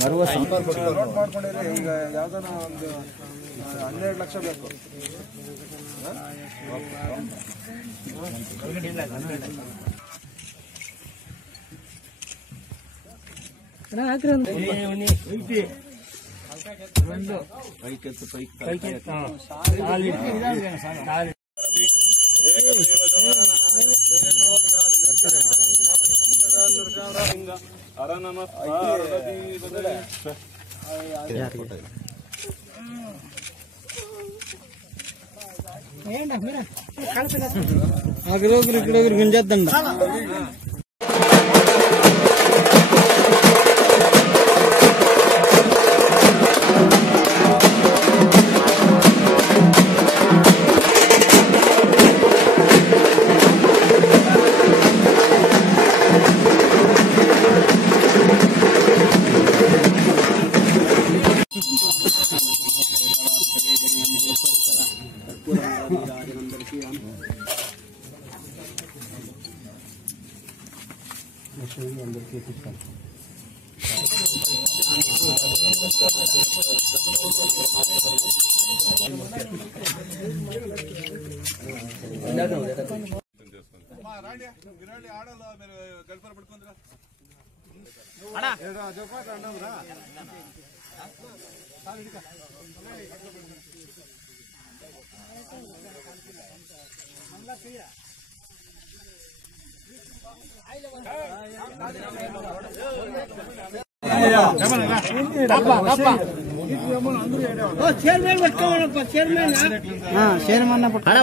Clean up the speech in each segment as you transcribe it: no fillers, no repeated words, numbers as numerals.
Note ಮಾಡ್ಕೊಂಡಿರಿ. ಈಗ ಯಾವ್ದಾನ ಒಂದು 12 ಲಕ್ಷ ಬೇಕು. గుంజేద్దండ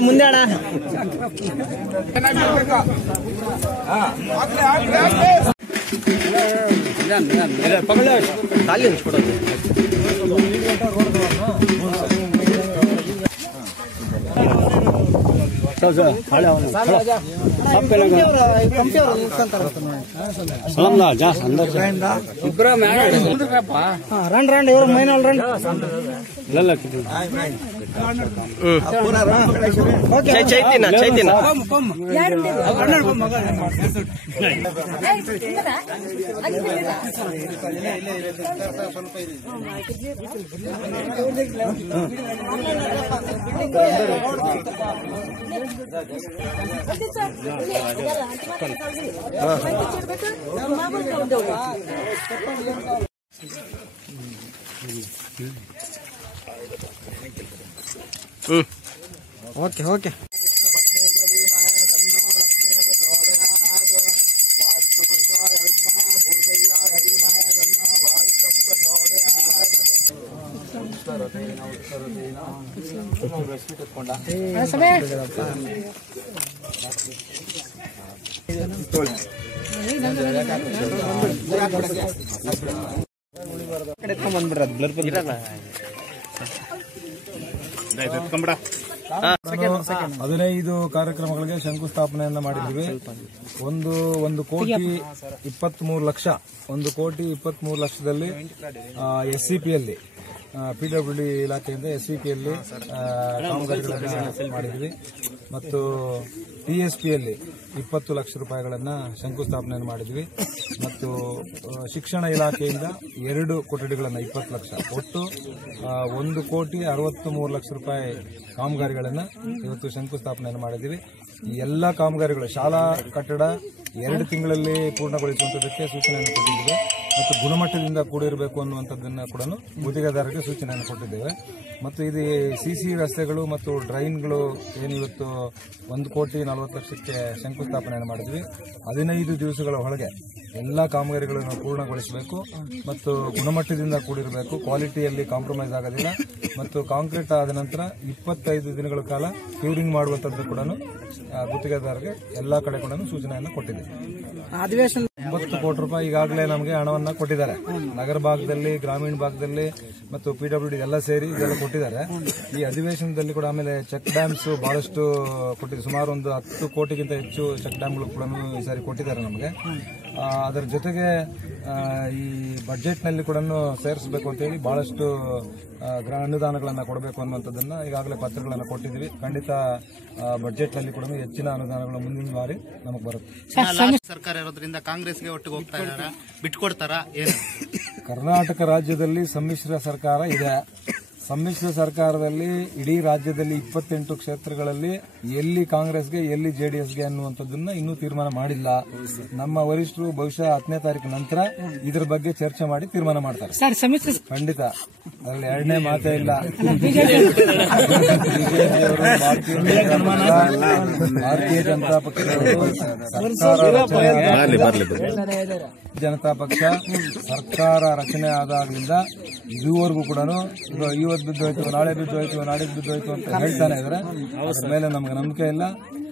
ముందే రండి రండి ఎవరు మైన వాళ్ళు రండి చైతన్య చైతన్య ఓకే ఓకే ಹದಿನೈದು ಕಾರ್ಯಕ್ರಮಗಳಿಗೆ ಶಂಕುಸ್ಥಾಪನೆಯನ್ನ ಮಾಡಿದ್ವಿ. 1,23 ಲಕ್ಷ 1,23 ಲಕ್ಷದಲ್ಲಿ SCPಯಲ್ಲಿ PWD ಇಲಾಖೆಯಿಂದ SCPಯಲ್ಲಿ ಕಾಮಗಾರಿಗಳನ್ನು ಮಾಡಿದ್ವಿ ಮತ್ತು TSPಯಲ್ಲಿ 20 ಲಕ್ಷ ರೂಪಾಯಿಗಳನ್ನ ಶಂಕುಸ್ಥಾಪನೆಯನ್ನು ಮಾಡಿದ್ವಿ ಮತ್ತು ಶಿಕ್ಷಣ ಇಲಾಖೆಯಿಂದ 2 ಕೊಠಡಿಗಳನ್ನು 20 ಲಕ್ಷ ಒಟ್ಟು 1,63 ಲಕ್ಷ ರೂಪಾಯಿ ಕಾಮಗಾರಿಗಳನ್ನು ಇವತ್ತು ಶಂಕುಸ್ಥಾಪನೆಯನ್ನು ಮಾಡಿದ್ವಿ. ಈ ಎಲ್ಲಾ ಕಾಮಗಾರಿಗಳು ಶಾಲಾ ಕಟ್ಟಡ 2 ತಿಂಗಳಲ್ಲಿ ಪೂರ್ಣಗೊಳಿಸುವಂತದಕ್ಕೆ ಸೂಚನೆಯನ್ನು ಕೊಟ್ಟಿದ್ದೇವೆ ಮತ್ತು ಗುಣಮಟ್ಟದಿಂದ ಕೂಡಿರಬೇಕು ಅನ್ನುವಂಥದ್ದನ್ನು ಕೂಡ ಗುತ್ತಿಗೆದಾರರಿಗೆ ಸೂಚನೆಯನ್ನು ಕೊಟ್ಟಿದ್ದೇವೆ. ಮತ್ತು ಇದು ಸಿಸಿ ರಸ್ತೆಗಳು ಮತ್ತು ಡ್ರೈನ್ಗಳು ಏನಿವತ್ತು 1,40,00,000ಕ್ಕೆ ಶಂಕುಸ್ಥಾಪನೆಯನ್ನು ಮಾಡಿದ್ವಿ. 15 ದಿವಸಗಳ ಒಳಗೆ ಎಲ್ಲ ಕಾಮಗಾರಿಗಳನ್ನು ಪೂರ್ಣಗೊಳಿಸಬೇಕು ಮತ್ತು ಗುಣಮಟ್ಟದಿಂದ ಕೂಡಿರಬೇಕು, ಕ್ವಾಲಿಟಿಯಲ್ಲಿ ಕಾಂಪ್ರಮೈಸ್ ಆಗೋದಿಲ್ಲ ಮತ್ತು ಕಾಂಕ್ರೀಟ್ ಆದ ನಂತರ 25 ದಿನಗಳ ಕಾಲ ಕ್ಯೂರಿಂಗ್ ಮಾಡುವಂತದ್ದು ಕೂಡ ಗುತ್ತಿಗೆದಾರರಿಗೆ ಎಲ್ಲಾ ಕಡೆ ಕೂಡ ಸೂಚನೆಯನ್ನು ಕೊಟ್ಟಿದೆ. 9 ಕೋಟಿ ರೂಪಾಯಿ ಈಗಾಗಲೇ ನಮಗೆ ಹಣವನ್ನ ಕೊಟ್ಟಿದ್ದಾರೆ. ನಗರ ಭಾಗದಲ್ಲಿ, ಗ್ರಾಮೀಣ ಭಾಗದಲ್ಲಿ ಮತ್ತು PWD ಎಲ್ಲ ಸೇರಿ ಇದೆಲ್ಲ ಕೊಟ್ಟಿದ್ದಾರೆ. ಈ ಅಧಿವೇಶನದಲ್ಲಿ ಕೂಡ ಆಮೇಲೆ ಚೆಕ್ ಡ್ಯಾಮ್ಸ್ ಬಹಳಷ್ಟು ಕೊಟ್ಟಿದ್ದಾರೆ. ಸುಮಾರು ಒಂದು 10 ಕೋಟಿಗಿಂತ ಹೆಚ್ಚು ಚೆಕ್ ಡ್ಯಾಮ್ಗಳು ಕೂಡ ಈ ಸಾರಿ ಕೊಟ್ಟಿದ್ದಾರೆ ನಮಗೆ. ಅದರ ಜೊತೆಗೆ ಈ ಬಜೆಟ್ ನಲ್ಲಿ ಕೂಡ ಸೇರಿಸಬೇಕು ಅಂತ ಹೇಳಿ ಬಹಳಷ್ಟು ಅನುದಾನಗಳನ್ನು ಕೊಡಬೇಕು ಅನ್ನುವಂಥದ್ದನ್ನ ಈಗಾಗಲೇ ಪತ್ರಗಳನ್ನು ಕೊಟ್ಟಿದ್ದೀವಿ. ಖಂಡಿತ ಬಜೆಟ್ ನಲ್ಲಿ ಕೂಡ ಹೆಚ್ಚಿನ ಅನುದಾನಗಳು ಮುಂದಿನ ಬಾರಿ ನಮಗೆ ಬರುತ್ತೆ. ಸರ್ಕಾರ ಇರೋದ್ರಿಂದ ಕಾಂಗ್ರೆಸ್ಗೆ ಒಟ್ಟಿಗೆ ಹೋಗ್ತಾ ಇದ್ದಾರಾ, ಬಿಟ್ಕೊಡ್ತಾರಾ ಏನು? ಕರ್ನಾಟಕ ರಾಜ್ಯದಲ್ಲಿ ಸಮ್ಮಿಶ್ರ ಸರ್ಕಾರ ಇದೆ. ಸಮ್ಮಿಶ್ರ ಸರ್ಕಾರದಲ್ಲಿ ಇಡೀ ರಾಜ್ಯದಲ್ಲಿ 28 ಕ್ಷೇತ್ರಗಳಲ್ಲಿ ಎಲ್ಲಿ ಕಾಂಗ್ರೆಸ್ಗೆ ಎಲ್ಲಿ ಜೆಡಿಎಸ್ಗೆ ಅನ್ನುವಂಥದ್ದನ್ನ ಇನ್ನೂ ತೀರ್ಮಾನ ಮಾಡಿಲ್ಲ. ನಮ್ಮ ವರಿಷ್ಠರು ಬಹುಶಃ 10ನೇ ತಾರೀಕು ನಂತರ ಇದರ ಬಗ್ಗೆ ಚರ್ಚೆ ಮಾಡಿ ತೀರ್ಮಾನ ಮಾಡ್ತಾರೆ. ಖಂಡಿತ ಅದರಲ್ಲಿ ಎರಡನೇ ಮಾತೇ ಇಲ್ಲ. ಬಿಜೆಪಿಯವರು ಭಾರತೀಯ ಜನತಾ ಪಕ್ಷದವರು ಜನತಾ ಪಕ್ಷ ಸರ್ಕಾರ ರಚನೆ ಆದಾಗಲಿಂದ ಇದುವರೆಗೂ ಕೂಡ ಇವತ್ತು ಬಿದ್ದೋಯ್ತು, ನಾಳೆ ಬಿದ್ದೋಯ್ತು, ನಾಡಿದ್ದು ಬಿದ್ದೋಯ್ತು ಅಂತ ಹೇಳ್ತಾನೆ ಇದ್ದಾರೆ. ಅದರ ಮೇಲೆ ನಮಗೆ ನಂಬಿಕೆ ಇಲ್ಲ.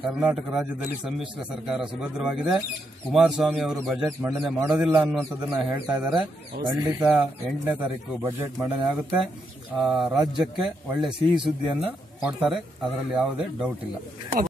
ಕರ್ನಾಟಕ ರಾಜ್ಯದಲ್ಲಿ ಸಮ್ಮಿಶ್ರ ಸರ್ಕಾರ ಸುಭದ್ರವಾಗಿದೆ. ಕುಮಾರಸ್ವಾಮಿ ಅವರು ಬಜೆಟ್ ಮಂಡನೆ ಮಾಡೋದಿಲ್ಲ ಅನ್ನುವಂಥದ್ದನ್ನ ಹೇಳ್ತಾ ಇದ್ದಾರೆ. ಖಂಡಿತ 8ನೇ ತಾರೀಕು ಬಜೆಟ್ ಮಂಡನೆ ಆಗುತ್ತೆ. ರಾಜ್ಯಕ್ಕೆ ಒಳ್ಳೆ ಸಿಹಿ ಸುದ್ದಿಯನ್ನ ಕೊಡ್ತಾರೆ, ಅದರಲ್ಲಿ ಯಾವುದೇ ಡೌಟ್ ಇಲ್ಲ.